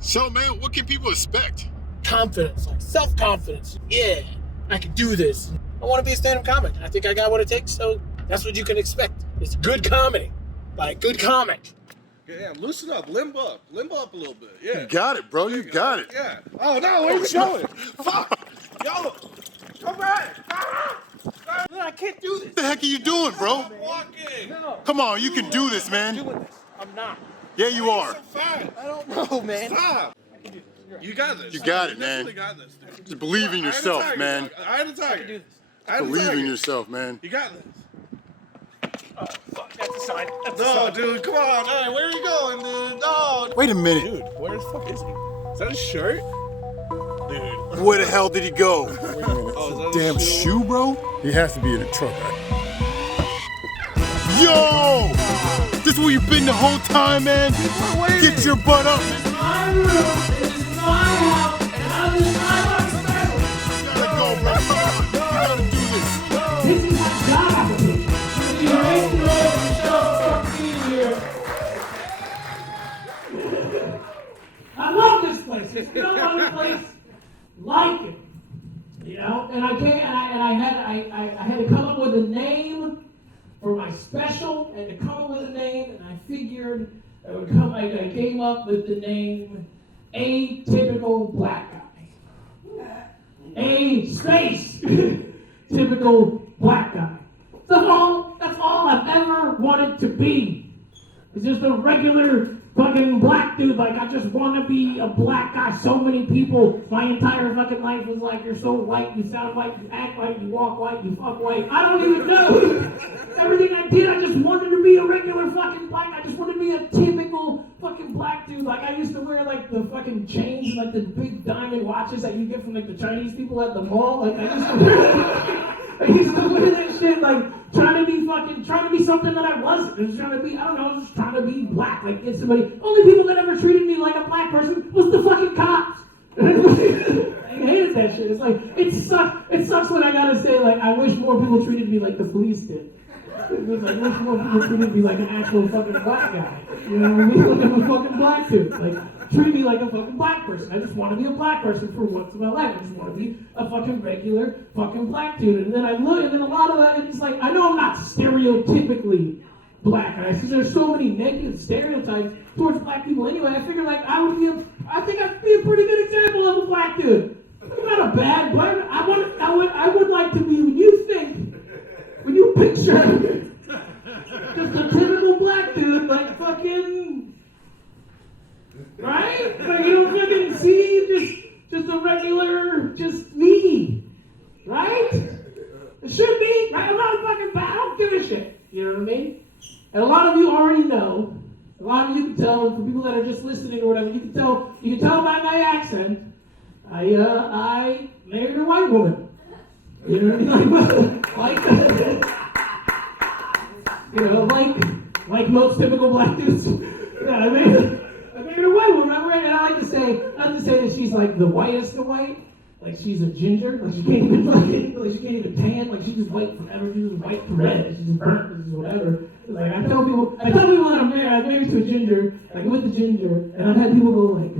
So, man, what can people expect? Confidence, like self-confidence. Yeah, I can do this. I want to be a stand-up comic. I think I got what it takes, so that's what you can expect. It's good comedy by a good comic. Yeah, loosen up, limber up a little bit. Yeah, You got it, bro. You got it. Yeah. Oh no, where are we going? Fuck, yo, come back. No, I can't do this. What the heck are you doing, bro? Walking. No. Come on, you can do this, man. Doing this. I'm not. Yeah, you are. So fast. I don't know, man. Stop. I can do this. You got this. You got it, You man. definitely got this, dude. Just believe in yourself, man. I had a tiger. I can do this. I had a Believe tiger. in yourself, man. You got this. Oh, fuck. That's a sign. That's a No, sign. dude, come on. Hey, where are you going, dude? No. Wait a minute. Dude, where the fuck is he? Is that his shirt? Dude. Where the hell did he go? Oh, is that Damn his shoe? shoe, bro? He has to be in the truck. Yo! This is where you've been the whole time, man? Get your butt up. My room, this is my house, and I'm in my house. You gotta go, bro. Come on. You gotta do this. This is my job application. You're right there, Michelle, fucking here. I love this place. There's no other place like it. You know, and I had to come up with a name for my special, and to come up with a name, and I figured I came up with the name Atypical Black Guy. A space typical black guy. That's all I've ever wanted to be. It's just a regular fucking black dude. Like, I just want to be a black guy. So many people, my entire fucking life was like, you're so white, you sound white, you act white, you walk white, you fuck white. I don't even know. Everything I did, I just wanted to be a regular fucking black. I just wanted to be a typical fucking black dude. Like, I used to wear like the fucking chains, like the big diamond watches that you get from like the Chinese people at the mall. Like, I used to wear that shit, like, trying to be something that I wasn't. I was trying to be, I don't know, just trying to be black. Like, get somebody, only people that ever treated me like a black person was the fucking cops. I hated that shit. It's like, it sucks when I gotta say, like, I wish more people treated me like the police did. It was like, I wish more people treated me like an actual fucking black guy. You know what I mean? Like, I'm a fucking black dude. Like, treat me like a fucking black person. I just want to be a black person for once in my life. I just want to be a fucking regular fucking black dude. And then I look, and then a lot of that, it's like, I know I'm not stereotypically black guys, because there's so many negative stereotypes towards black people anyway. I figure like I think I'd be a pretty good example of a black dude. I'm not a bad black. I would like to be, when you picture just a typical black dude, like fucking, right? Like, you don't fucking see just a regular, just me, right? It should be, right? I'm not fucking bad. I don't give a shit. You know what I mean? And a lot of you already know. A lot of you can tell. For people that are just listening or whatever, you can tell by my accent. I married a white woman. You know what I mean? Like most typical black dudes. Yeah, I married a white woman. And I like to say that she's like the whitest of white. Like, she's a ginger. Like, she can't even tan. Like, she's just white forever. She's just white to red. She's just burnt. She's just whatever. Like, I tell people that I'm married to a ginger. Like, with a ginger, and I've had people go like,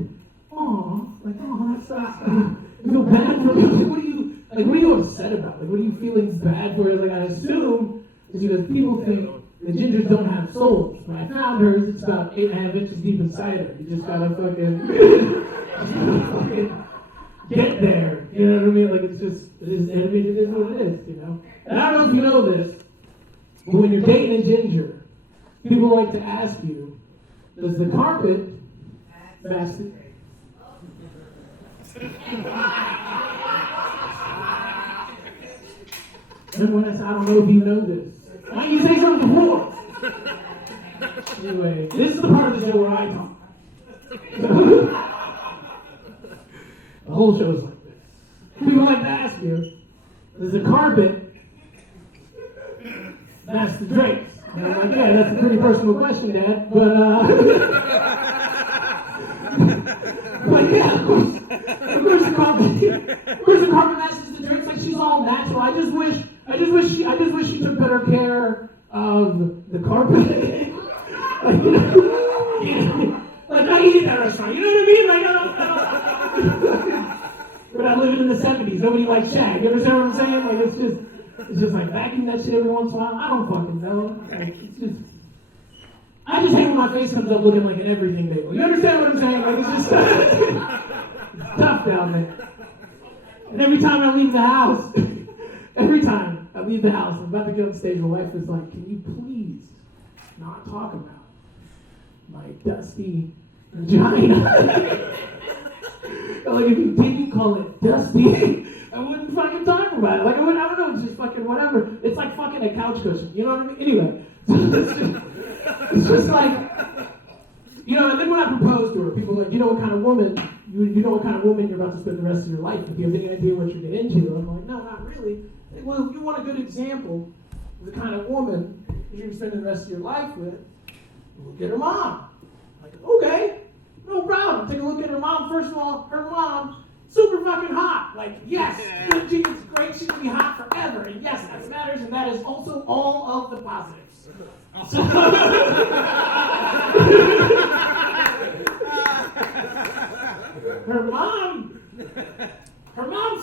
"Aw, that sucks." You feel bad for me. Like, what are you upset about? Like, what are you feeling bad for? Like, I assume is because people think the gingers don't have souls. When I found hers, it's about 8.5 inches deep inside her. You just gotta fucking get there. You know what I mean? Like, it is what it is, you know? And I don't know if you know this, but when you're dating a ginger, people like to ask you, does the carpet match the... Everyone else, I don't know if you know this. Why don't you say something before? Anyway, this is the part of the show where I talk. The whole show is like this. People like to ask you, does the carpet match the drapes? And I'm like, yeah, that's a pretty personal question, Dad. But yeah, of course the carpet matches the drapes. Like, she's all natural. I just wish she took better care of the carpet. Like, I eat at that restaurant, you know what I mean? Like, I don't. We're not living in the 70s, nobody likes Shaq, you understand what I'm saying? Like, it's just like vacuum that shit every once in a while. I don't fucking know. Like, it's just, I just hate when my face comes up looking like an everything label. You understand what I'm saying? Like, it's just it's tough down there. And every time I leave the house, I'm about to get on stage, my wife is like, can you please not talk about my dusty vagina? Like, if you didn't call it dusty, I wouldn't fucking talk about it. Like, I don't know, it's just fucking whatever. It's like fucking a couch cushion, you know what I mean? Anyway, it's just like, you know, and then when I proposed to her, people were like, you know what kind of woman, you know what kind of woman you're about to spend the rest of your life with. Do you have any idea what you're getting into? I'm like, no, not really. Well, if you want a good example of the kind of woman you're spending the rest of your life with, we'll get her mom. I'm like, okay, no problem. Take a look at her mom. First of all, her mom, super fucking hot. Like, yes, it's great. She's gonna be hot forever. And yes, that matters, and that is also all of the positives. So, her mom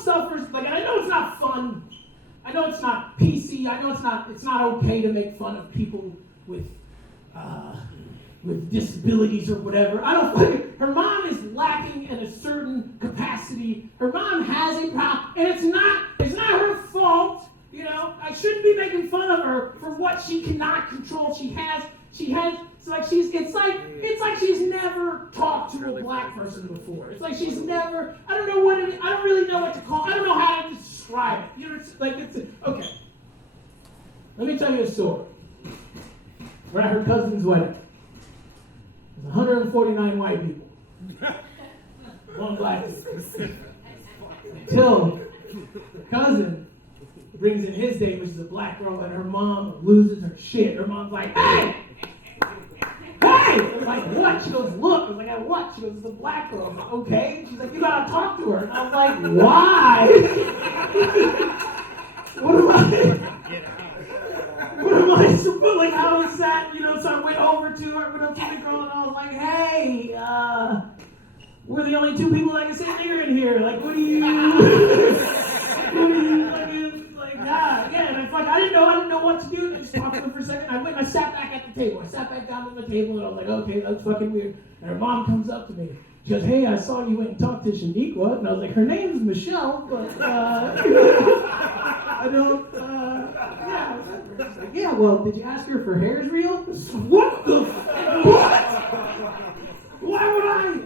suffers. Like, and I know it's not fun. I know it's not PC. I know it's not okay to make fun of people with disabilities or whatever. I don't think her mom is lacking in a certain capacity. Her mom has a problem, and it's not her fault. You know, I shouldn't be making fun of her for what she cannot control. It's like she's never talked to a black person before. It's like she's never. I don't really know what to call. I don't know how to describe it. You know, okay. Let me tell you a story. We're at her cousin's wedding. There's 149 white people. One black person. Until the cousin brings in his date, which is a black girl, and her mom loses her shit. Her mom's like, hey! Hey! I'm like, what? She goes, look. I'm like, at what? She goes, it's a black girl. I'm like, okay. She's like, you gotta talk to her. And I'm like, why? What am I supposed, like, I was sat, you know, so I went over to her, went up to the girl, and I was like, hey, we're the only two people that can say nigger in here. Like, what do you like, yeah, and I didn't know what to do. I just talked to her for a second. I went and I sat back at the table. I sat back down at the table, and I was like, okay, that's fucking weird. And her mom comes up to me. She goes, hey, I saw you went and talked to Shaniqua. And I was like, her name's Michelle, but, I don't, yeah. She's like, yeah, well, did you ask her if her hair is real? What the what? Why would I?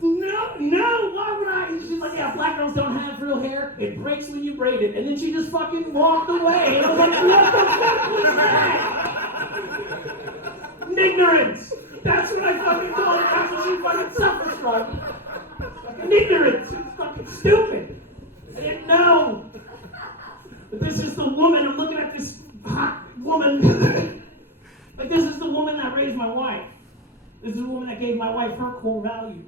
No, why would I? And she's like, yeah, black girls don't have real hair. It breaks when you braid it. And then she just fucking walked away. And I was like, what the fuck was that? Ignorance. That's what I fucking call it. That's what she fucking suffers from. Fucking ignorance. It's fucking stupid. I didn't know. But this is the woman. I'm looking at this hot woman. Like, this is the woman that raised my wife. This is the woman that gave my wife her core values.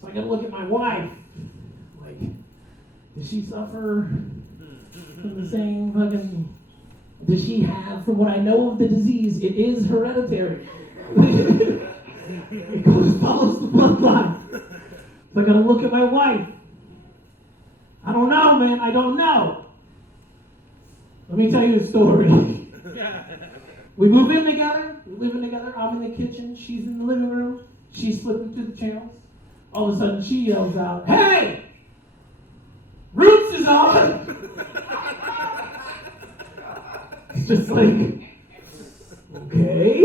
So I gotta look at my wife. Like, does she suffer from the same fucking... Does she have, from what I know of the disease, it is hereditary. It follows the bloodline. So I gotta look at my wife. I don't know, man. I don't know. Let me tell you a story. We move in together. We're living together. I'm in the kitchen. She's in the living room. She's flipping through the channels. All of a sudden, she yells out, hey! Roots is on! It's just like, okay.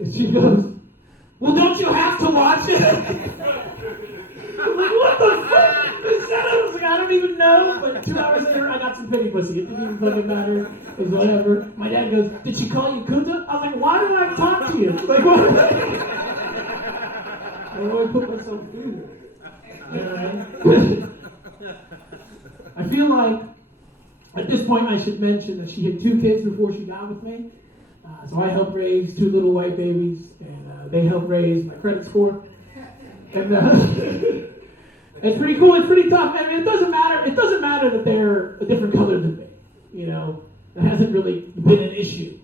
And she goes, well, don't you have to watch it? I'm like, what the fuck? I was like, I don't even know. But 2 hours later, I got some pity pussy. It didn't even fucking matter. It was whatever. My dad goes, did she call you Kunta? I was like, why do I talk to you? Like, what? Why do I put myself through this? You know what I mean? I feel like at this point I should mention that she had 2 kids before she got with me. So I helped raise 2 little white babies, and they helped raise my credit score. And it's pretty cool. It's pretty tough. I mean, it doesn't matter that they're a different color than me. You know, that hasn't really been an issue.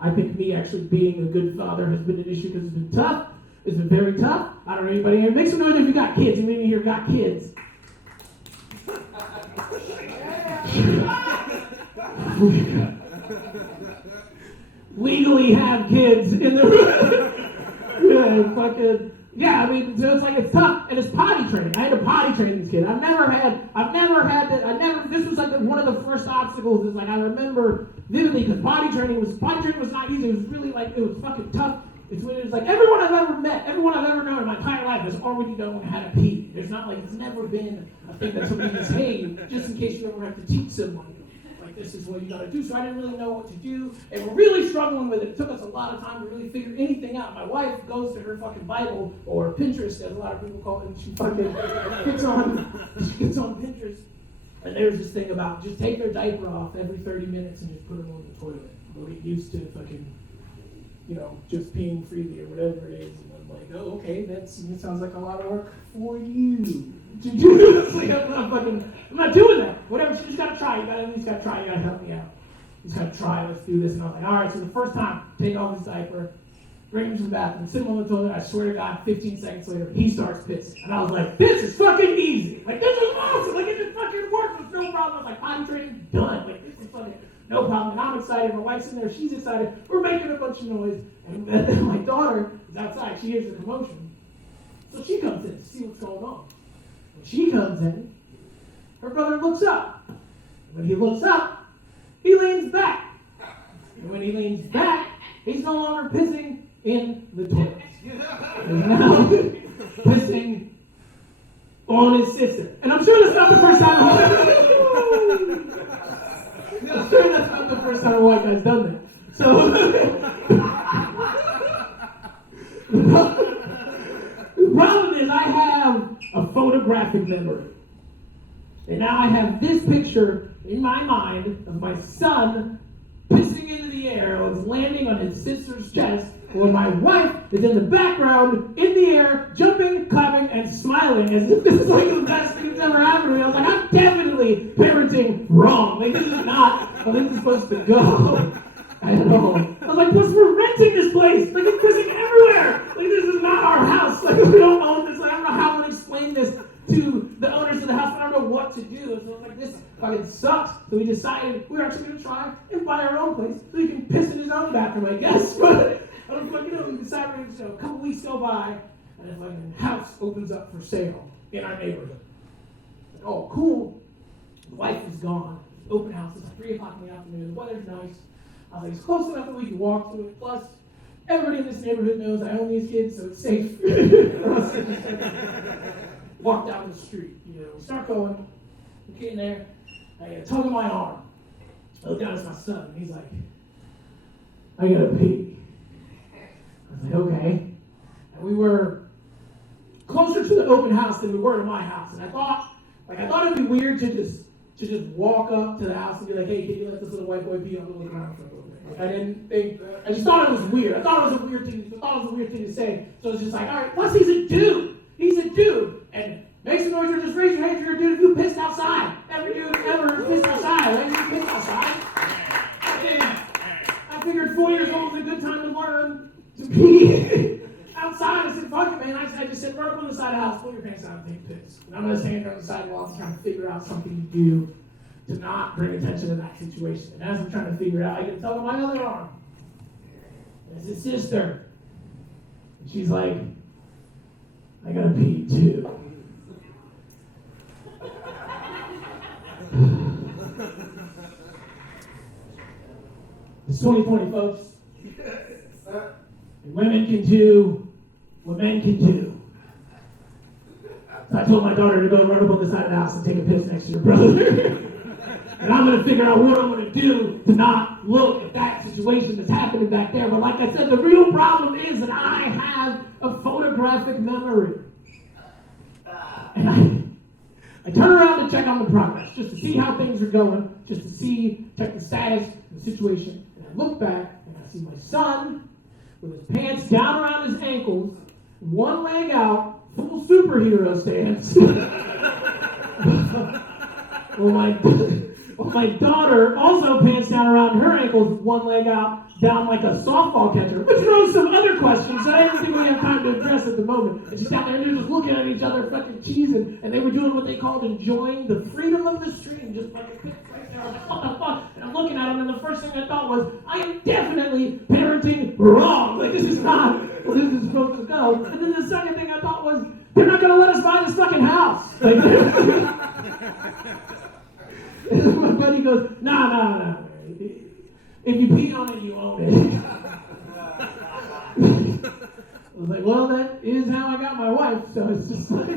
I think me actually being a good father has been an issue because it's been tough. It's been very tough. I don't know anybody here. Make some noise if you got kids. You maybe here got kids. Legally have kids in the I mean, so it's like, it's tough, and it's potty training. I had to potty train this kid. This was like one of the first obstacles, is like, I remember vividly, because potty training was not easy. It was really like, it was fucking tough. It's when it was like, everyone I've ever met, everyone I've ever known in my entire life has already known how to pee. There's not like, it's never been a thing that somebody says, hey, just in case you ever have to teach someone, like, this is what you gotta do. So I didn't really know what to do, and we're really struggling with it. It took us a lot of time to really figure anything out. My wife goes to her fucking Bible, or Pinterest, as a lot of people call it, and she fucking gets on Pinterest, and there's this thing about just take their diaper off every 30 minutes and just put them on the toilet. They'll get used to fucking, just peeing freely or whatever it is. And I'm like, oh, okay, that sounds like a lot of work for you to do. It's like, I'm not doing that. Whatever, you just gotta try. You gotta help me out. You just gotta try, let's do this. And I was like, all right, so the first time, take off his diaper, bring him to the bathroom, sit him on the toilet. I swear to God, 15 seconds later, he starts pissing. And I was like, this is fucking easy. Like, this is awesome. Like, it just fucking works. There's no problem. I was like, potty training, done. Like, this is fucking no problem. And I'm excited. My wife's in there. She's excited. We're making a bunch of noise. And then my daughter is outside. She hears the commotion. So she comes in to see what's going on. When she comes in, her brother looks up. When he looks up, he leans back. And when he leans back, he's no longer pissing in the toilet. He's now pissing on his sister. And I'm sure that's not the first time a white guy's done that. So the problem is I have a photographic memory. And now I have this picture in my mind of my son pissing into the air, or it's landing on his sister's chest, while my wife is in the background, in the air, jumping, clapping, and smiling as if this is like the best thing that's ever happened to me. I was like, I'm definitely parenting wrong. Like, this is not how this is supposed to go. I know. I was like, plus we're renting this place. Like, it's pissing everywhere. Like, this is not our house. Like, we don't own this. Like, I don't know how I'm going to explain this to the owners of the house. I don't know what to do. So I was like, this fucking sucks. So we decided we were actually going to try and buy our own place so he can piss in his own bathroom, I guess. But I don't fucking know. We decided, a couple weeks go by, and a fucking house opens up for sale in our neighborhood. Like, oh, cool. The wife is gone. Open house. It's 3 o'clock in the afternoon. The weather's nice. I was like, it's close enough that we can walk to it. Plus, everybody in this neighborhood knows I own these kids, so it's safe. Walk down the street, start going. We get in there. I get a tug on my arm. I look down at my son, and he's like, I gotta pee. I was like, okay. And we were closer to the open house than we were to my house, and I thought it'd be weird to just walk up to the house and be like, hey, can you let this little white boy pee on the little ground for a little bit? Like, I just thought it was weird. I thought it was a weird thing to say. So it's just like, all right, plus he's a dude. And make some noise or just raise your hand if you're a dude if you pissed outside. Every dude ever pissed outside. Like, you pissed outside. And I figured 4 years old was a good time to learn to pee outside. I said, fuck it, man. I just said, run up on the side of the house, pull your pants out and take a piss. And I'm going to stand there on the sidewalk and trying to figure out something to do to not bring attention to that situation. And as I'm trying to figure it out, I get a tug on my other arm. It's his sister. And she's like, I gotta pee too. It's 2020, folks. And women can do what men can do. So I told my daughter to go run up on the side of the house and take a piss next to your brother. And I'm going to figure out what I'm going to do to not look at that situation that's happening back there. But like I said, the real problem is that I have a photographic memory. And I turn around to check on the progress, just to see how things are going, just to check the status of the situation. And I look back, and I see my son with his pants down around his ankles, one leg out, full superhero stance. Well, my daughter, also pants down around her ankles, with one leg out, down like a softball catcher, which rose some other questions that I didn't think we have time to address at the moment. And she sat there and they were just looking at each other, fucking cheesing, and they were doing what they called enjoying the freedom of the stream, just like a quick right there. I was like, what the fuck? And I'm looking at them, and the first thing I thought was, I am definitely parenting wrong. Like, this is not where this is supposed to go. And then the second thing I thought was, they're not gonna let us buy this fucking house. Like, and my buddy goes, nah. If you pee on it, you own it. I was like, well, that is how I got my wife, so it's just like...